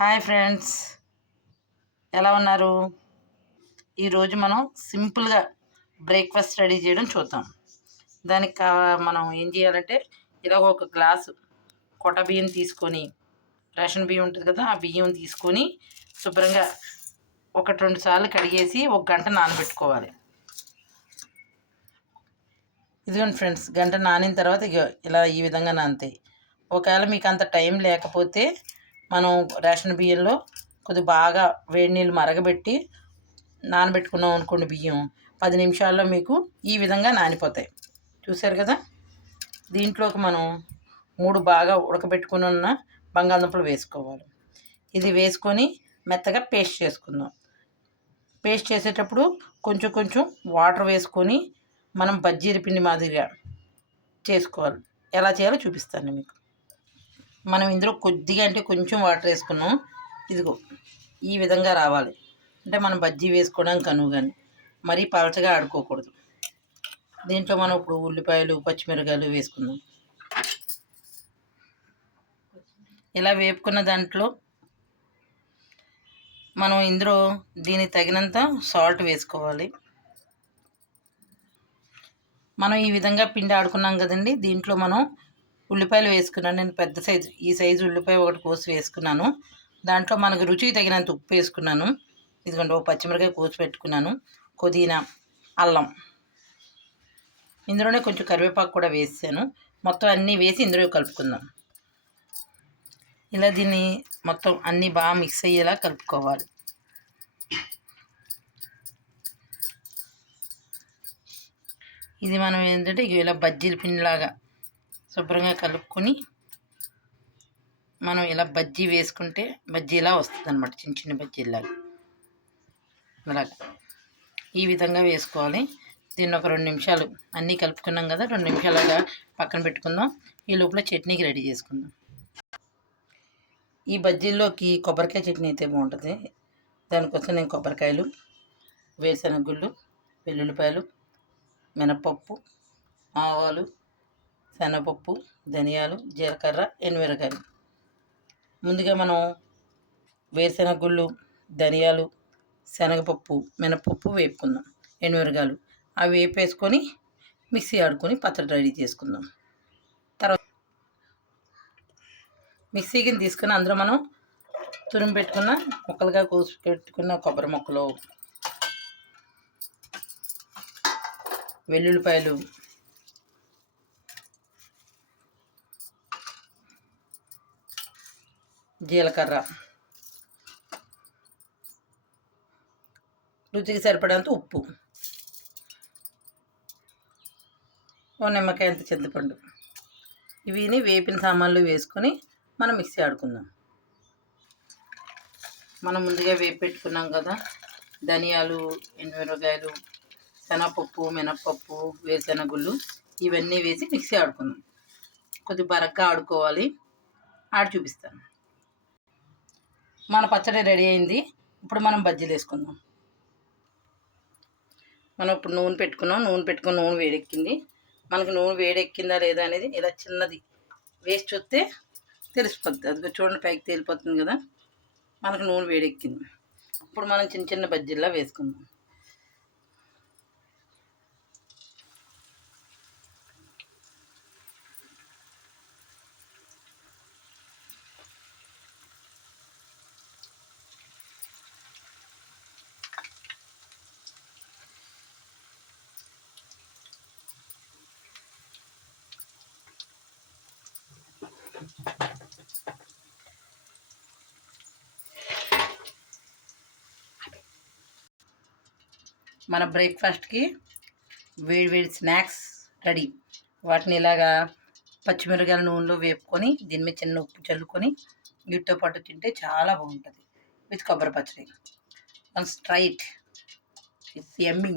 Hi friends, ఎలా ఉన్నారు? ఈరోజు మనం సింపుల్గా బ్రేక్ఫాస్ట్ రెడీ చేయడం చూద్దాం. దానికి మనం ఏం చేయాలంటే ఇలా ఒక గ్లాసు కొట్ట బియ్యం తీసుకొని, రేషన్ బియ్యం ఉంటుంది కదా, ఆ బియ్యం తీసుకొని శుభ్రంగా 1-2 సార్లు కడిగేసి 1 గంట నానబెట్టుకోవాలి. ఇదిగోండి ఫ్రెండ్స్, గంట నానిన తర్వాత ఇలా ఈ విధంగా నానతాయి. ఒకవేళ మీకు అంత టైం లేకపోతే మనం రేషన్ బియ్యంలో కొద్దిగా బాగా వేడి నీళ్ళు మరగబెట్టి నానబెట్టుకున్నాం అనుకోండి, బియ్యం 10 నిమిషాల్లో మీకు ఈ విధంగా నానిపోతాయి. చూసారు కదా. దీంట్లోకి మనం 3 బాగా ఉడకబెట్టుకుని ఉన్న బంగాళదుంపలు వేసుకోవాలి. ఇది వేసుకొని మెత్తగా పేస్ట్ చేసుకుందాం. పేస్ట్ చేసేటప్పుడు కొంచెం కొంచెం వాటర్ వేసుకొని మనం బజ్జీల పిండి మాదిరిగా చేసుకోవాలి. ఎలా చేయాలో చూపిస్తాను మీకు. మనం ఇందులో కొద్దిగా అంటే కొంచెం వాటర్ వేసుకున్నాం. ఇదిగో ఈ విధంగా రావాలి. అంటే మనం బజ్జీ వేసుకోవడానికి కనువు, కానీ మరీ పలచగా ఆడుకోకూడదు. దీంట్లో మనం ఇప్పుడు ఉల్లిపాయలు, పచ్చిమిరకాయలు వేసుకుందాం. ఇలా వేపుకున్న దాంట్లో మనం ఇందులో దీనికి తగినంత సాల్ట్ వేసుకోవాలి. మనం ఈ విధంగా పిండి ఆడుకున్నాం కదండి, దీంట్లో మనం ఉల్లిపాయలు వేసుకున్నాను. నేను పెద్ద సైజు, ఈ సైజు ఉల్లిపాయ ఒకటి కోసి వేసుకున్నాను. దాంట్లో మనకు రుచికి తగినంత ఉప్పు వేసుకున్నాను. ఇదిగోండి, ఒక పచ్చిమిరకాయ కోసి పెట్టుకున్నాను. పుదీనా, అల్లం, ఇందులోనే కొంచెం కరివేపాకు కూడా వేసాను. మొత్తం అన్నీ వేసి ఇందులో కలుపుకుందాం. ఇలా దీన్ని మొత్తం అన్నీ బాగా మిక్స్ అయ్యేలా కలుపుకోవాలి. ఇది మనం ఏంటంటే ఇలా బజ్జీల పిండిలాగా శుభ్రంగా కలుపుకొని మనం ఇలా బజ్జీ వేసుకుంటే బజ్జీలా వస్తుంది అనమాట, చిన్న చిన్న బజ్జీలాగా. అలాగా ఈ విధంగా వేసుకోవాలి. దీన్ని ఒక 2 నిమిషాలు అన్నీ కలుపుకున్నాం కదా, 2 నిమిషాలుగా పక్కన పెట్టుకుందాం. ఈ లోపల చట్నీకి రెడీ చేసుకుందాం. ఈ బజ్జీల్లోకి కొబ్బరికాయ చట్నీ అయితే బాగుంటుంది. దానికోసం నేను కొబ్బరికాయలు, వేరుశనగ గుళ్ళు, వెల్లుల్లిపాయలు, మినపప్పు, ఆవాలు, శనగపప్పు, ధనియాలు, జీలకర్ర, ఎండుమిరకాయలు. ముందుగా మనం వేరుశనగ గుళ్ళు, ధనియాలు, శనగపప్పు, మినపప్పు వేపుకుందాం. ఎండుమిరకాయలు అవి వేపేసుకొని మిక్సీ ఆడుకొని పచ్చడి రెడీ చేసుకుందాం. తర్వాత మిక్సీకి తీసుకుని అందులో మనం తురిమి పెట్టుకున్న ముక్కలుగా కోసి పెట్టుకున్న కొబ్బరి ముక్కలు, వెల్లుల్లిపాయలు, జీలకర్ర, రుచికి సరిపడంత ఉప్పు, ఓ నిమ్మకాయ అంత చింతపండు, ఇవిని వేపిన సామాన్లు వేసుకొని మనం మిక్సీ ఆడుకుందాం. మనం ముందుగా వేపి పెట్టుకున్నాం కదా, ధనియాలు, ఎండుమిరపకాయలు, శనగపప్పు, మినప్పప్పు, వేరుశనగుళ్ళు, ఇవన్నీ వేసి మిక్సీ ఆడుకుందాం. కొద్దిగా బరగ్గా ఆడుకోవాలి. ఆడి చూపిస్తాను. మన పచ్చడి రెడీ అయింది. ఇప్పుడు మనం బజ్జీలు వేసుకుందాం. మనం ఇప్పుడు నూనె పెట్టుకున్నాం. నూనె వేడెక్కింది. మనకి నూనె వేడెక్కిందా లేదా అనేది ఇలా చిన్నది వేసి చూస్తే తెలిసిపోద్ది. అది చూడండి, పైకి తేలిపోతుంది కదా, మనకు నూనె వేడెక్కింది. ఇప్పుడు మనం చిన్న చిన్న బజ్జీల్లా వేసుకుందాం. మన బ్రేక్ఫాస్ట్కి వేడి స్నాక్స్ రెడీ. వాటిని ఇలాగా పచ్చిమిరకాయల నూనెలో వేపుకొని దీని మీద చిన్న ఉప్పు చల్లుకొని వీటితో పాటు తింటే చాలా బాగుంటుంది. విత్ కొబ్బరి పచ్చడి. Once try it. It's yummy.